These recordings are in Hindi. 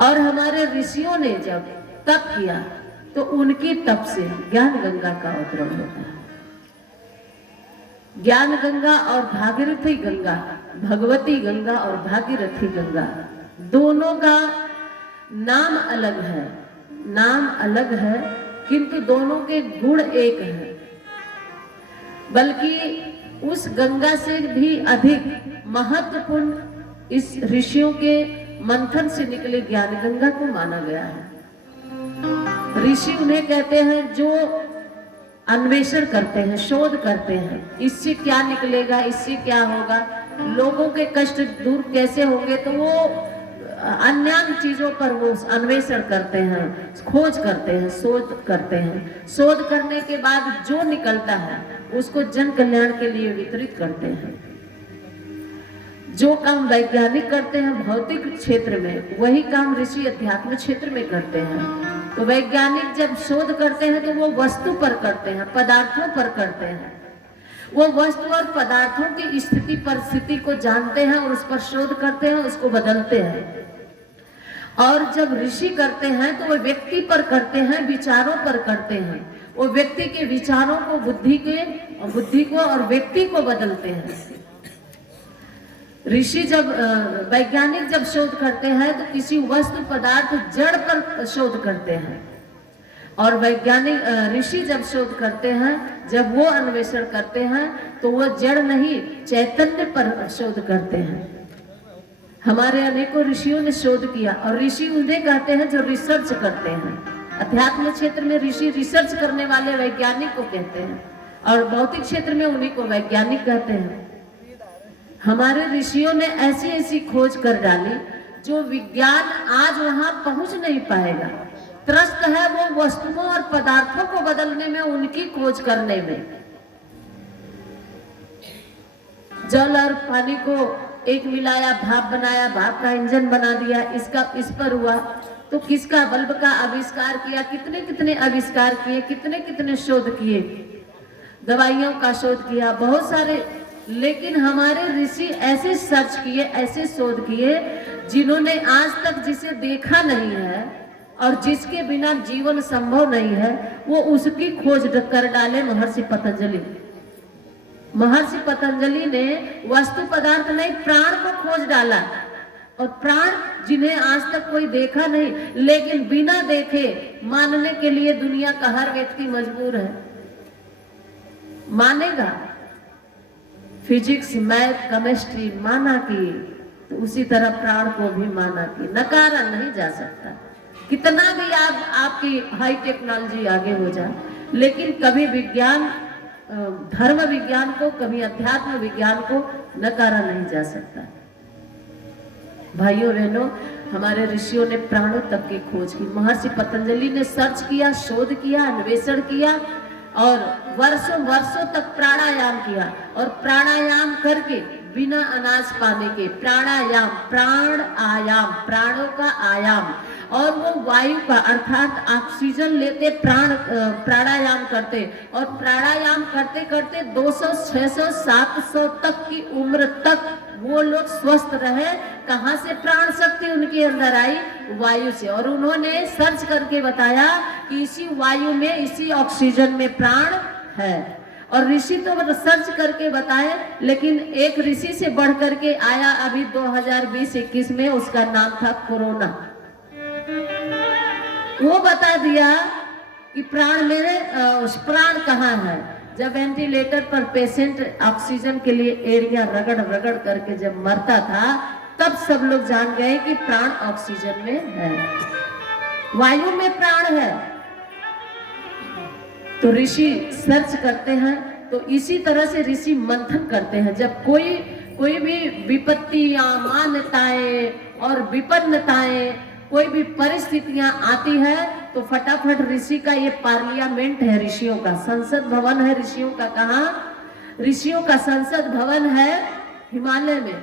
और हमारे ऋषियों ने जब तप किया तो उनकी तप से ज्ञान गंगा का उद्गम होता है। ज्ञान गंगा और भागीरथी गंगा, भगवती गंगा और भागीरथी गंगा, दोनों का नाम अलग है, नाम अलग है, किंतु दोनों के गुण एक है। बल्कि उस गंगा से भी अधिक महत्वपूर्ण इस ऋषियों के मंथन से निकले ज्ञान गंगा को माना गया है। ऋषि उन्हें कहते हैं जो अन्वेषण करते हैं, शोध करते हैं, इससे क्या निकलेगा, इससे क्या होगा, लोगों के कष्ट दूर कैसे होंगे, तो वो अन्य चीजों पर वो अन्वेषण करते हैं, खोज करते हैं, शोध करते हैं। शोध करने के बाद जो निकलता है उसको जन कल्याण के लिए वितरित करते हैं। जो काम वैज्ञानिक करते हैं भौतिक क्षेत्र में, वही काम ऋषि अध्यात्म क्षेत्र में करते हैं। तो वैज्ञानिक जब शोध करते हैं तो वो वस्तु पर करते हैं, पदार्थों पर करते हैं। वो वस्तु और पदार्थों की स्थिति परिस्थिति को जानते हैं और उस पर शोध करते हैं, उसको बदलते हैं। और जब ऋषि करते हैं तो वो व्यक्ति पर करते हैं, विचारों पर करते हैं। वो व्यक्ति के विचारों को, बुद्धि को और व्यक्ति को बदलते हैं। ऋषि जब वैज्ञानिक जब शोध करते हैं तो किसी वस्तु पदार्थ जड़ पर शोध करते हैं, और वैज्ञानिक ऋषि जब शोध करते हैं, जब वो अन्वेषण करते हैं तो वो जड़ नहीं चैतन्य पर शोध करते हैं। हमारे अनेकों ऋषियों ने शोध किया, और ऋषि उन्हें कहते हैं जो रिसर्च करते हैं। अध्यात्म क्षेत्र में ऋषि रिसर्च करने वाले वैज्ञानिक को कहते हैं, और भौतिक क्षेत्र में उन्हीं को वैज्ञानिक कहते हैं। हमारे ऋषियों ने ऐसी ऐसी खोज कर डाली जो विज्ञान आज वहां पहुंच नहीं पाएगा। त्रस्त है वो वस्तुओं और पदार्थों को बदलने में, उनकी खोज करने में। जल और पानी को एक मिलाया, भाप बनाया, भाप का इंजन बना दिया, इसका इस पर हुआ। तो किसका बल्ब का आविष्कार किया, कितने कितने आविष्कार किए, कितने कितने शोध किए, दवाइयों का शोध किया, बहुत सारे। लेकिन हमारे ऋषि ऐसे सर्च किए, ऐसे शोध किए, जिन्होंने आज तक जिसे देखा नहीं है और जिसके बिना जीवन संभव नहीं है, वो उसकी खोज कर डाले महर्षि पतंजलि। महर्षि पतंजलि ने वस्तु पदार्थ नहीं, प्राण को खोज डाला। और प्राण जिन्हें आज तक कोई देखा नहीं, लेकिन बिना देखे मानने के लिए दुनिया का हर व्यक्ति मजबूर है। मानेगा फिजिक्स, मैथ, केमिस्ट्री माना की, तो उसी तरह प्राण को भी माना की, नकारा नहीं जा सकता। कितना भी आपकी हाई टेक्नोलॉजी आगे हो जाए, लेकिन कभी विज्ञान, धर्म विज्ञान को, कभी अध्यात्म विज्ञान को नकारा नहीं जा सकता। भाइयों बहनों, हमारे ऋषियों ने प्राणों तक की खोज की। महर्षि पतंजलि ने सर्च किया, शोध किया, अन्वेषण किया, और वर्षों वर्षों तक प्राणायाम किया। और प्राणायाम करके बिना अनाज पाने के, प्राणायाम, प्राण आयाम, प्राणों का आयाम, और वो वायु का अर्थात ऑक्सीजन लेते, प्राणायाम करते, और प्राणायाम करते करते 200, 600, 700 तक की उम्र तक वो लोग स्वस्थ रहे। कहां से प्राण शक्ति उनके अंदर आई? वायु से। और उन्होंने सर्च करके बताया कि इसी वायु में, इसी ऑक्सीजन में प्राण है। और ऋषि तो सर्च करके बताए, लेकिन एक ऋषि से बढ़ करके आया अभी 2020-21 में, उसका नाम था कोरोना। वो बता दिया कि प्राण मेरे, प्राण कहाँ है। जब वेंटिलेटर पर पेशेंट ऑक्सीजन के लिए एरिया रगड़ रगड़ करके जब मरता था, तब सब लोग जान गए कि प्राण ऑक्सीजन में है, वायु में प्राण है। तो ऋषि सर्च करते हैं, तो इसी तरह से ऋषि मंथन करते हैं। जब कोई भी विपत्तियां, मान्यताएं और विपन्नताएं, कोई भी परिस्थितियां आती है, तो फटाफट ऋषि का ये पार्लियामेंट है, ऋषियों का संसद भवन है ऋषियों का। कहाँ? ऋषियों का संसद भवन है हिमालय में।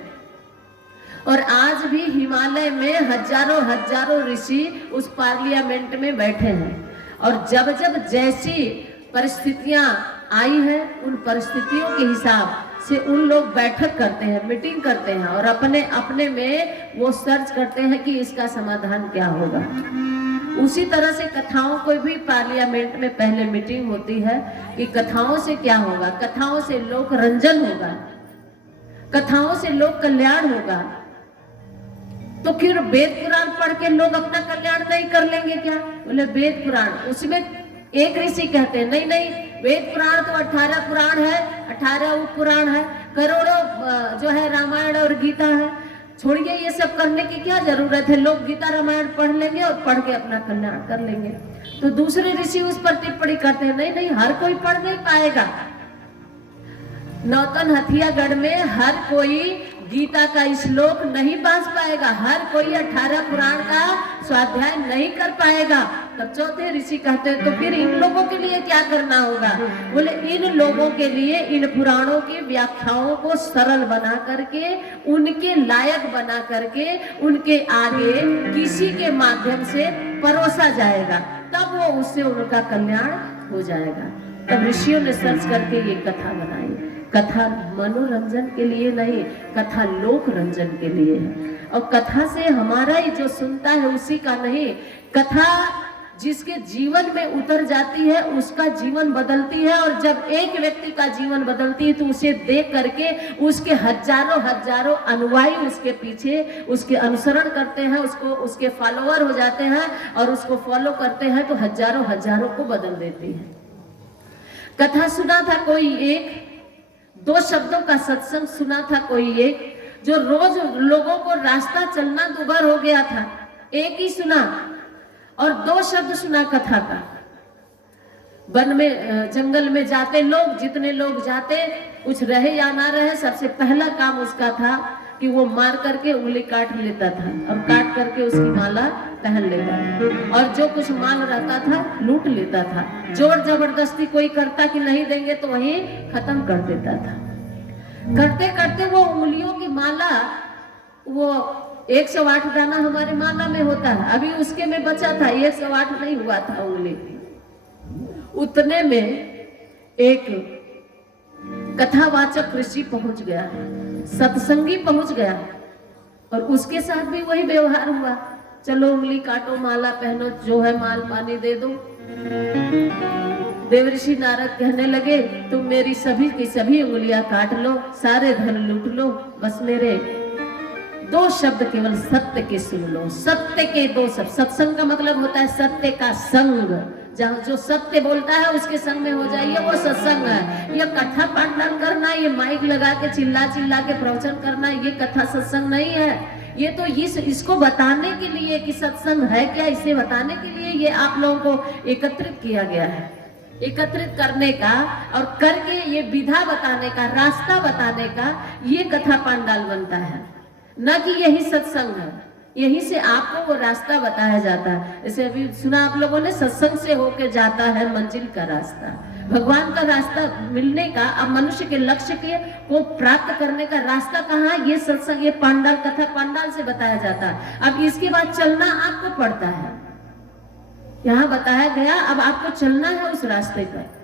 और आज भी हिमालय में हजारों हजारों ऋषि उस पार्लियामेंट में बैठे हैं। और जब जब जैसी परिस्थितियां आई है, उन परिस्थितियों के हिसाब से उन लोग बैठक करते हैं, मीटिंग करते हैं और अपने अपने में वो सर्च करते हैं कि इसका समाधान क्या होगा। उसी तरह से कथाओं को भी पार्लियामेंट में पहले मीटिंग होती है कि कथाओं से क्या होगा, कथाओं से लोक रंजन होगा, कथाओं से लोक कल्याण होगा। तो फिर वेद पुराण पढ़ के लोग अपना कल्याण नहीं कर लेंगे क्या? बोले वेद पुराण, उसमें एक ऋषि कहते हैं नहीं नहीं, वेद पुराण तो 18 पुराण है, 18 उप पुराण है, करोड़ों जो है रामायण और गीता है, छोड़िए ये सब करने की क्या जरूरत है, लोग गीता रामायण पढ़ लेंगे और पढ़ के अपना कल्याण कर लेंगे। तो दूसरे ऋषि उस पर टिप्पणी करते हैं नहीं नहीं, हर कोई पढ़ नहीं पाएगा। नौतन हथियागढ़ में हर कोई गीता का श्लोक नहीं बांध पाएगा, हर कोई 18 पुराण का स्वाध्याय नहीं कर पाएगा। तब चौथे ऋषि कहते हैं तो फिर इन लोगों के लिए क्या करना होगा? बोले इन लोगों के लिए इन पुराणों की व्याख्याओं को सरल बना करके, उनके लायक बना करके, उनके आगे किसी के माध्यम से परोसा जाएगा, तब वो उससे उनका कल्याण हो जाएगा। तब ऋषियों ने सर्च करके ये कथा बनाई। कथा मनोरंजन के लिए नहीं, कथा लोक रंजन के लिए है। और कथा से हमारा ही जो सुनता है उसी का नहीं, कथा जिसके जीवन में उतर जाती है उसका जीवन बदलती है। और जब एक व्यक्ति का जीवन बदलती है तो उसे देख करके उसके हजारों हजारों अनुयायी उसके पीछे उसके अनुसरण करते हैं, उसको उसके फॉलोअर हो जाते हैं और उसको फॉलो करते हैं, तो हजारों हजारों को बदल देती है। कथा सुना था कोई एक, 2 शब्दों का सत्संग सुना था कोई एक, जो रोज लोगों को रास्ता चलना दुभर हो गया था, एक ही सुना और 2 शब्द सुना कथा का। वन में जंगल में जाते लोग, जितने लोग जाते, कुछ रहे या ना रहे, सबसे पहला काम उसका था कि वो मार करके उंगली काट लेता था और काट करके उसकी माला पहन लेता था, और जो कुछ माल रहता था लूट लेता था। जोर जबरदस्ती कोई करता कि नहीं देंगे तो वहीं खत्म कर देता था। करते करते वो उंगलियों की माला, वो 108 दाना हमारे माला में होता है, अभी उसके में बचा था, 108 नहीं हुआ था उंगली। उतने में एक कथावाचक ऋषि पहुंच गया, सत्संगी पहुंच गया, और उसके साथ भी वही व्यवहार हुआ। चलो उंगली काटो, माला पहनो, जो है माल पानी दे दो। देवऋषि नारद कहने लगे तुम मेरी सभी की सभी उंगलियां काट लो, सारे धन लूट लो, बस मेरे 2 शब्द केवल सत्य के सुन लो। सत्य के 2 शब्द, सत्संग का मतलब होता है सत्य का संग, जहाँ जो सत्य बोलता है उसके संग में हो जाइए, वो सत्संग है। ये कथा पाठन करना, ये माइक लगा के चिल्ला चिल्ला के प्रवचन करना, ये कथा सत्संग नहीं है। ये तो इसको बताने के लिए कि सत्संग है क्या, इसे बताने के लिए ये आप लोगों को एकत्रित किया गया है। एकत्रित करने का और करके ये विधा बताने का, रास्ता बताने का, ये कथा पांडाल बनता है, न कि यही सत्संग है। यहीं से आपको वो रास्ता बताया जाता है। जैसे अभी सुना आप लोगों ने, सत्संग से होके जाता है मंजिल का रास्ता, भगवान का रास्ता मिलने का। अब मनुष्य के लक्ष्य के को प्राप्त करने का रास्ता कहाँ? ये सत्संग, ये पांडाल, कथा पांडाल से बताया जाता है। अब इसके बाद चलना आपको पड़ता है, यहाँ बताया गया, अब आपको चलना है उस रास्ते पर।